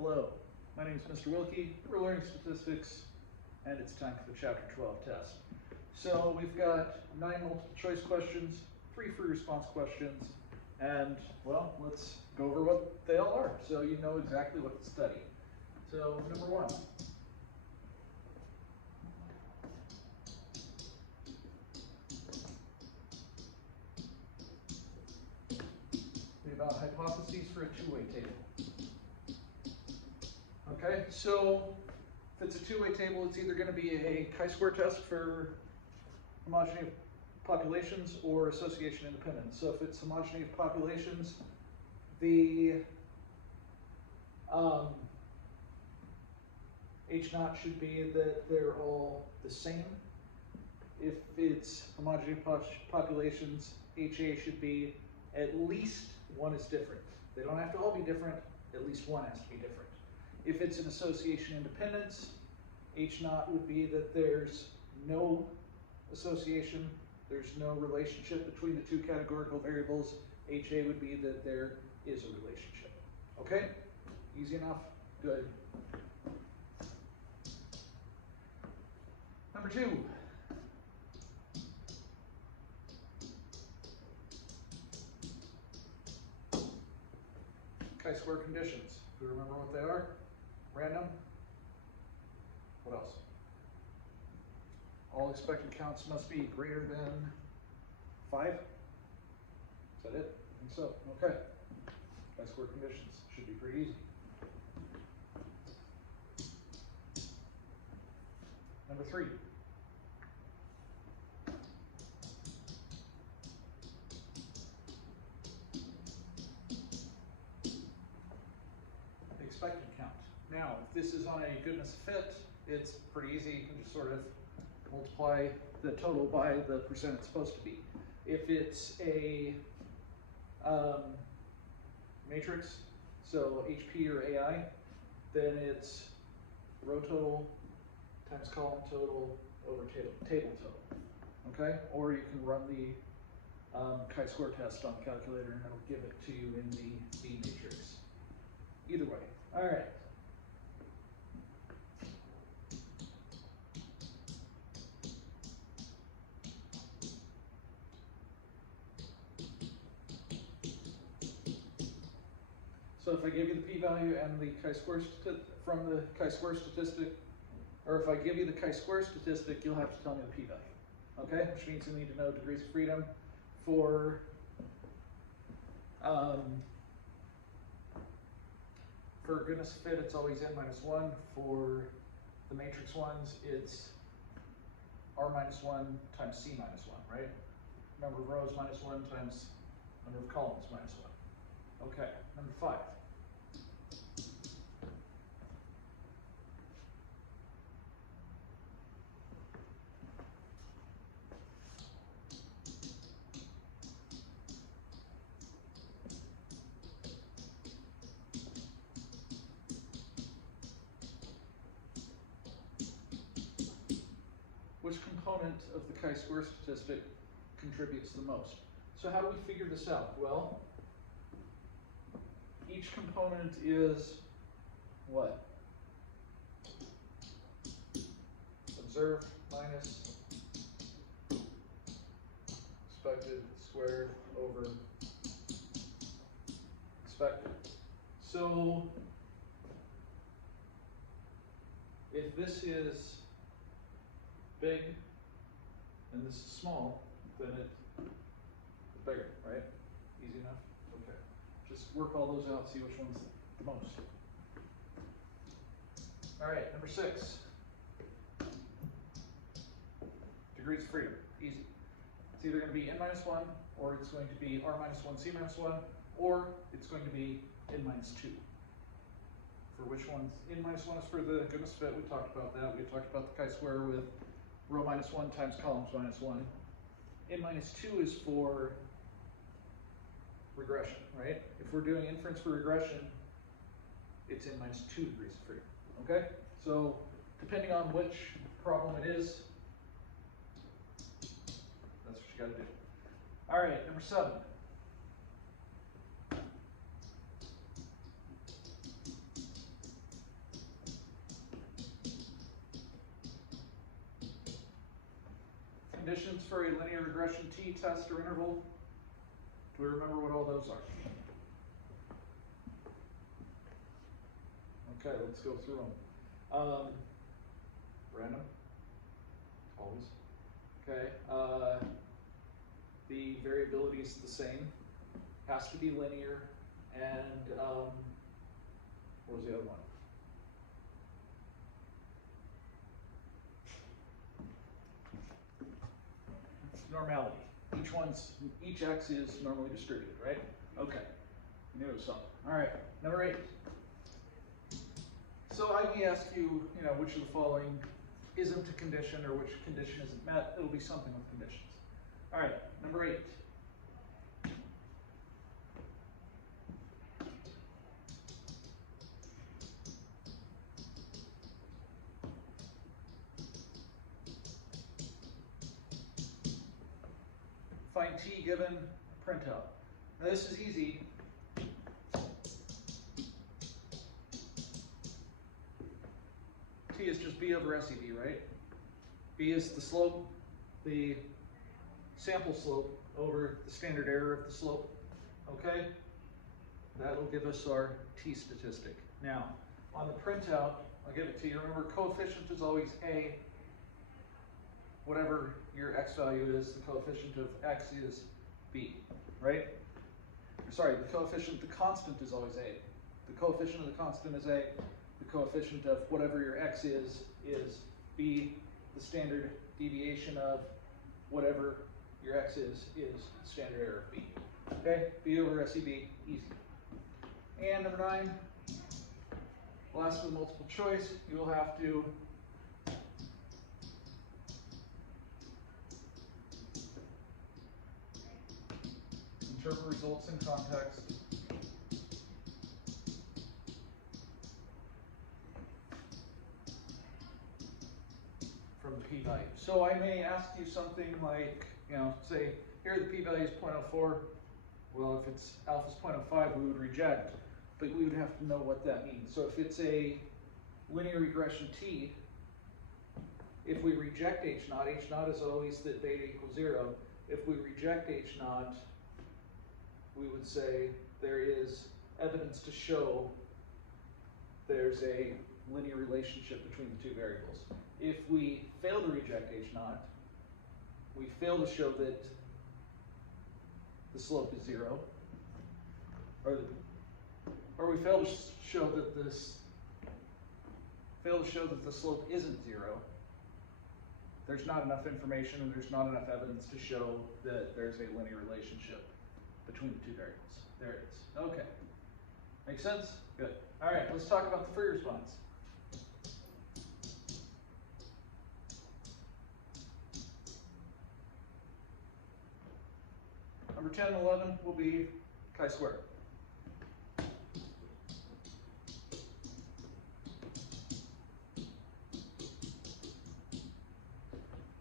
Hello, my name is Mr. Wilke. We're learning statistics, and it's time for the Chapter 12 test. So we've got 9 multiple choice questions, 3 free response questions, and, well, let's go over what they all are so you know exactly what to study. So, number 1. About hypotheses for a two-way table. Okay, so if it's a two-way table, it's either going to be a chi-square test for homogeneous populations or association independence. So if it's homogeneous populations, the H naught should be that they're all the same. If it's homogeneous populations, HA should be at least one is different. They don't have to all be different, at least one has to be different. If it's an association independence, H naught would be that there's no association, there's no relationship between the two categorical variables. HA would be that there is a relationship. Okay? Easy enough? Good. Number 2. Chi-square conditions. Do you remember what they are? Random. What else? All expected counts must be greater than 5. Is that it? I think so. Okay. Chi-square conditions should be pretty easy. Number 3. Expected count. Now, if this is on a goodness fit, it's pretty easy. You can just sort of multiply the total by the percent it's supposed to be. If it's a matrix, so HP or AI, then it's row total times column total over table total. Okay? Or you can run the chi-square test on the calculator and it'll give it to you in the B matrix. Either way. All right. So if I give you the p-value and the chi-square from the chi-square statistic, or if I give you the chi-square statistic, you'll have to tell me the p-value. Okay? Which means you need to know degrees of freedom for goodness fit, it's always n minus 1. For the matrix ones, it's r minus 1 times c minus 1, right? Number of rows minus 1 times number of columns minus 1. Okay, number 5. Which component of the chi-square statistic contributes the most? So how do we figure this out? Well, each component is what? Observed minus expected squared over expected. So if this is big and this is small, then it's bigger, right? Easy enough? Okay. Just work all those out, see which one's the most. All right, number 6. Degrees of freedom. Easy. It's either going to be n minus 1, or it's going to be r minus 1, c minus 1, or it's going to be n minus 2. For which ones? N minus 1 is for the goodness fit. We talked about that. We talked about the chi-square with row minus 1 times columns minus 1. N minus 2 is for regression, right? If we're doing inference for regression, it's n minus 2 degrees of freedom, okay? So depending on which problem it is, that's what you got to do. All right, number 7. conditions for a linear regression t-test or interval. Do we remember what all those are? Okay, let's go through them. Random, always. Okay, the variability is the same, has to be linear, and what was the other one? Normality. Each x is normally distributed, right? Okay, knew it was something. All right, number 8. So I may ask you, which of the following isn't a condition or which condition isn't met. It'll be something with conditions. All right, number 8. Find t given printout. Now this is easy. T is just b over SED, right? B is the slope, the sample slope over the standard error of the slope. Okay? That will give us our t statistic. Now, on the printout, I'll give it to you. Remember, coefficient is always a. Whatever your x value is, the coefficient of x is b, right? Sorry, the constant is always a. The coefficient of the constant is a. The coefficient of whatever your x is b. The standard deviation of whatever your x is standard error of b. Okay, b over SEB, easy. And number 9, last of the multiple choice, you will have to interpret results in context. From the p-value. So I may ask you something like, say, here the p-value is 0.04. Well, if it's alpha is 0.05, we would reject, but we would have to know what that means. So if it's a linear regression t, if we reject h0 is always that beta equals 0. If we reject h0, we would say there is evidence to show there's a linear relationship between the two variables. If we fail to reject h0, we fail to show that the slope is 0, or we fail to show that the slope isn't 0. There's not enough information and there's not enough evidence to show that there's a linear relationship between the two variables. There it is. Okay. Make sense? Good. All right, let's talk about the free response. Number 10 and 11 will be chi-square.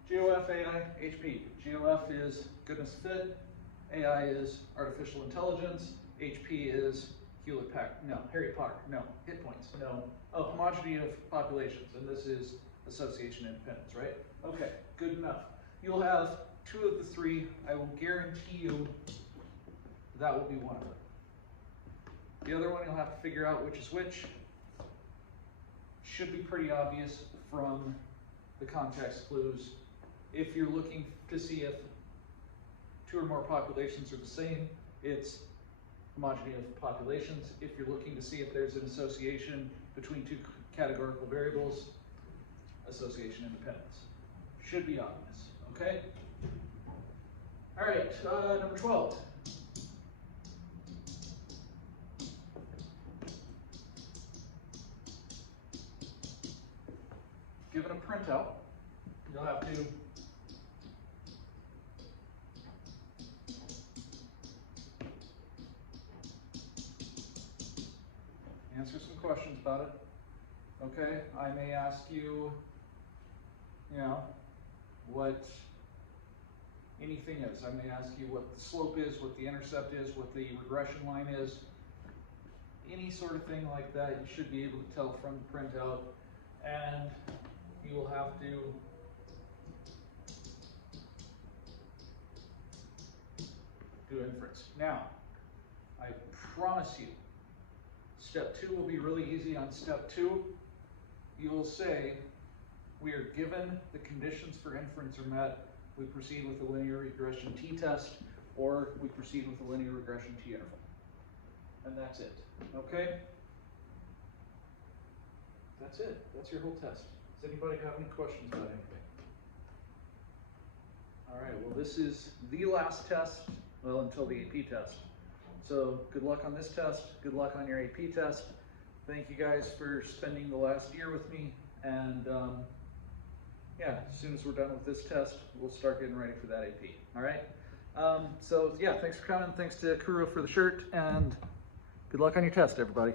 GOF, AI, HP. GOF is goodness fit, AI is artificial intelligence, HP is Harry Potter, no, hit points, no, homogeneity of populations, and this is association independence, right? Okay, good enough. You'll have 2 of the 3. I will guarantee you that will be one of them. The other one you'll have to figure out which is which. Should be pretty obvious from the context clues. If you're looking to see if 2 or more populations are the same, it's homogeneity of populations. If you're looking to see if there's an association between 2 categorical variables, association independence. Should be obvious, okay? All right, number 12. Given a printout, you'll have to answer some questions about it. Okay, I may ask you, what anything is. I may ask you what the slope is, what the intercept is, what the regression line is. Any sort of thing like that, you should be able to tell from the printout, and you will have to do inference. Now, I promise you, step 2 will be really easy. On step 2, you will say, we are given the conditions for inference are met, we proceed with the linear regression t-test, or we proceed with the linear regression t-interval. And that's it, okay? That's it, that's your whole test. Does anybody have any questions about anything? All right, well, this is the last test, well, until the AP test. So good luck on this test, good luck on your AP test. Thank you guys for spending the last year with me, and yeah, as soon as we're done with this test, we'll start getting ready for that AP, all right? So yeah, thanks for coming, thanks to Kuro for the shirt, and good luck on your test, everybody.